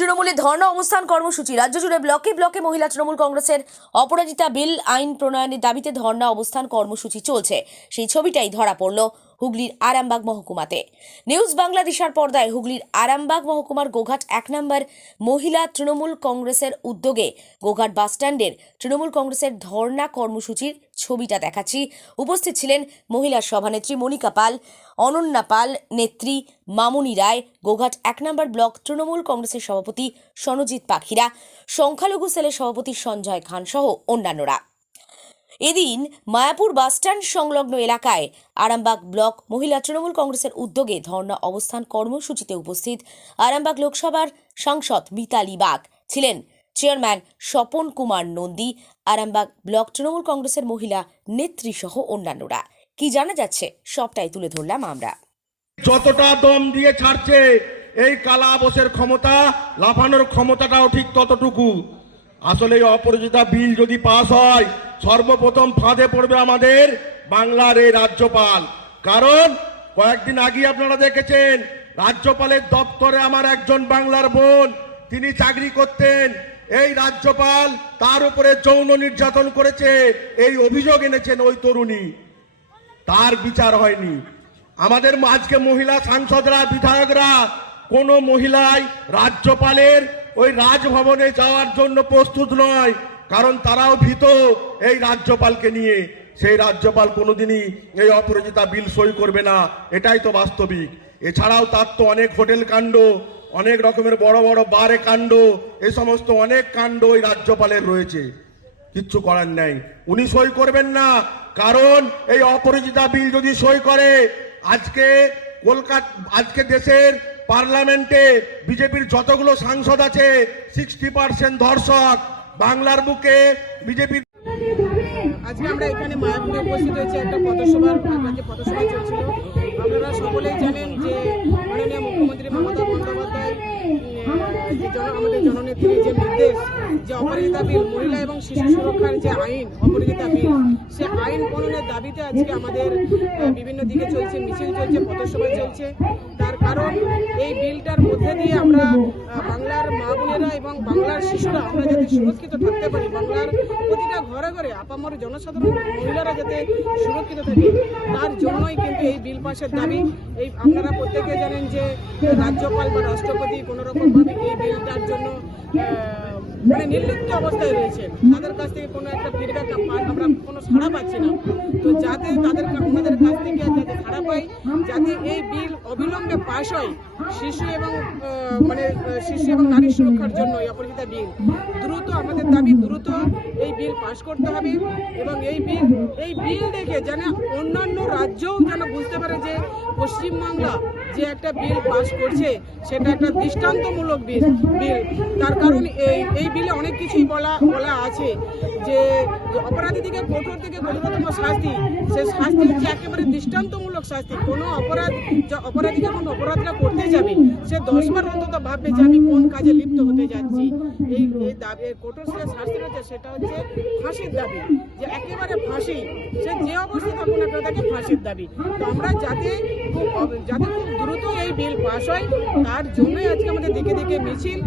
তৃণমূলের ধর্ণা অবস্থান কর্মসূচি। রাজ্য জুড়ে ব্লকে ব্লকে মহিলা তৃণমূল কংগ্রেসের অপরাজিতা বিল আইন প্রণয়নের দাবিতে ধর্ণা অবস্থান কর্মসূচি চলছে। সেই ছবিটাই ধরা পড়ল হুগলির আরামবাগ মহকুমাতে। নিউজ বাংলাদেশের পর্দায় হুগলির আরামবাগ মহকুমার গোঘাট 1 নম্বর মহিলা তৃণমূল কংগ্রেসের উদ্যোগে গোঘাট বাসস্ট্যান্ডের তৃণমূল কংগ্রেসের ধর্ণা কর্মসূচির ছবিটা দেখাচ্ছি। উপস্থিত ছিলেন মহিলা সভানেত্রী মনিকা পাল, অনন্যা পাল, নেত্রী মামুনি রায়, গোঘাট 1 নম্বর ব্লক তৃণমূল কংগ্রেসের সভাপতি সনজিৎ পাখিরা, সংখ্যালঘু সেলের সভাপতি সঞ্জয় খান সহ অন্যান্যরা। এদিন মায়াপুর বাসস্ট্যান্ড সংলগ্ন এলাকায় আরামবাগ ব্লক মহিলা তৃণমূল কংগ্রেসের উদ্যোগে ধর্ণা অবস্থান কর্মসূচিতে উপস্থিত আরামবাগ লোকসভার সাংসদ মিতালি বাগ, ছিলেন চেয়ারম্যান স্বপন কুমার নন্দী, আরামবাগ ব্লক তৃণমূল কংগ্রেসের মহিলা নেত্রী সহ অন্যান্যরা। কি জানা যাচ্ছে সবটাই তুলে ধরলাম আমরা। যতটা দম দিয়ে ছাড়ছে এই কালা বসের ক্ষমতা, লাফানোর ক্ষমতাটাও ঠিক ততটুকু। আসলে এই অপরাজিতা বিল যদি পাস হয়, সর্বপ্রথম ফাঁদে পড়বে আমাদের বাংলার এই রাজ্যপাল। কারণ কয়েকদিন আগে আপনারা দেখেছেন রাজ্যপালের দপ্তরে আমার একজন বাংলার বোন, তিনি চাকরি করতেন। এই রাজ্যপাল তার উপরে যৌন নির্যাতন করেছে, এই অভিযোগ এনেছেন ওই তরুণী, তার বিচার হয়নি। আমাদের আজকে মহিলা সাংসদরা, বিধায়করা, কোন মহিলাই রাজ্যপালের ওই রাজভবনে যাওয়ার জন্য প্রস্তুত নয়, কারণ তারাও ভীত এই রাজ্যপালকে নিয়ে। সেই রাজ্যপাল কোনোদিনই এই অপরাজিতা বিল সই করবে না, এটাই তো বাস্তবিক। এছাড়াও তার তো অনেক হোটেল কাণ্ড, অনেক রকমের বড় বড় বারে কাণ্ড, এই সমস্ত অনেক কাণ্ড ওই রাজ্যপালের রয়েছে। কিচ্ছু করার নাই, উনি সই করবেন না। কারণ এই অপরাজিতা বিল যদি সই করে, আজকে দেশের পার্লামেন্টে বিজেপির যতগুলো সাংসদ আছে 60% ধর্ষক। বাংলার বুকে বিজেপির আজকে আমরা এখানে মায়াপুরে উপস্থিত হয়েছি একটা পথসভা চলছিল। আপনারা সকলেই জানেন যে মাননীয় মুখ্যমন্ত্রী মমতা বন্দ্যোপাধ্যায় আমাদের জননেত্রীর যে নির্দেশ, যে অপরাজিতা বিল, মহিলা এবং শিশু সুরক্ষার যে আইন অপরাজিতা বিল, সে আইন প্রণয়নের দাবিতে আজকে আমাদের বিভিন্ন দিকে চলছে, মিছিল চলছে, পথসভা চলছে। তার কারণ এই বিলটার মধ্যে দিয়ে আমরা বাংলার মা বোনেরা এবং বাংলার শিশুরা আমরা যাতে সুরক্ষিত থাকতে পারি, বাংলার প্রতিটা ঘরে ঘরে আপামর জনসাধারণ মহিলারা যাতে সুরক্ষিত থাকে, তার জন্যই কিন্তু এই বিল পাসের দাবি। এই আপনারা প্রত্যেকে জানেন যে রাজ্যপাল বা রাষ্ট্রপতি কোনো রকমভাবে এই বিলটার জন্য মানে নির্লিপ্ত অবস্থায় রয়েছেন, তাদের কাছ থেকে কোনো একটা ফিডব্যাক আমরা কোনো সাড়া পাচ্ছি না। তো যাতে ওনাদের কাছ থেকে যাতে সাড়া পাই, যাতে এই বিল অবিলম্বে পাস হয়, শিশু এবং নারী সুরক্ষার জন্য এই অপরাজিতা বিল দ্রুত, আমাদের দাবি দ্রুত এই বিল পাস করতে হবে। এবং এই বিল দেখে যেন অন্যান্য রাজ্যও যেন বুঝতে পারে যে পশ্চিমবাংলা যে একটা বিল পাস করছে সেটা একটা দৃষ্টান্তমূলক বিল। তার কারণ এই বিলে অনেক কিছুই বলা আছে যে অপরাধীকে কঠোর থেকে কঠোরতম শাস্তি, সে শাস্তি হচ্ছে একেবারে দৃষ্টান্তমূলক শাস্তি। কোনো অপরাধী যখন অপরাধটা করতে যাবে, সে 10 বার অন্তত ভাববে যে আমি কোন কাজে লিপ্ত হতে যাচ্ছি। এই দাবি কঠোর যে শাস্তি রয়েছে সেটা হচ্ছে ফাঁসির দাবি, যে একেবারে ফাঁসি, সে যে অবস্থা থাকুক না কেন তাকে ফাঁসির দাবি। তো আমরা যাতে খুব দ্রুত এই বিল পাস হয়, তার জন্যই আজকে আমাদের দিকে দিকে মিছিল,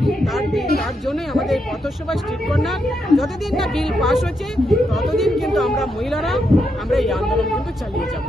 তার জন্যই আমাদের পথসভা, স্ট্রিট কর্নার। যতদিন না বিল পাস হচ্ছে ততদিন কিন্তু আমরা মহিলারা আমরা এই আন্দোলন কিন্তু চালিয়ে যাব।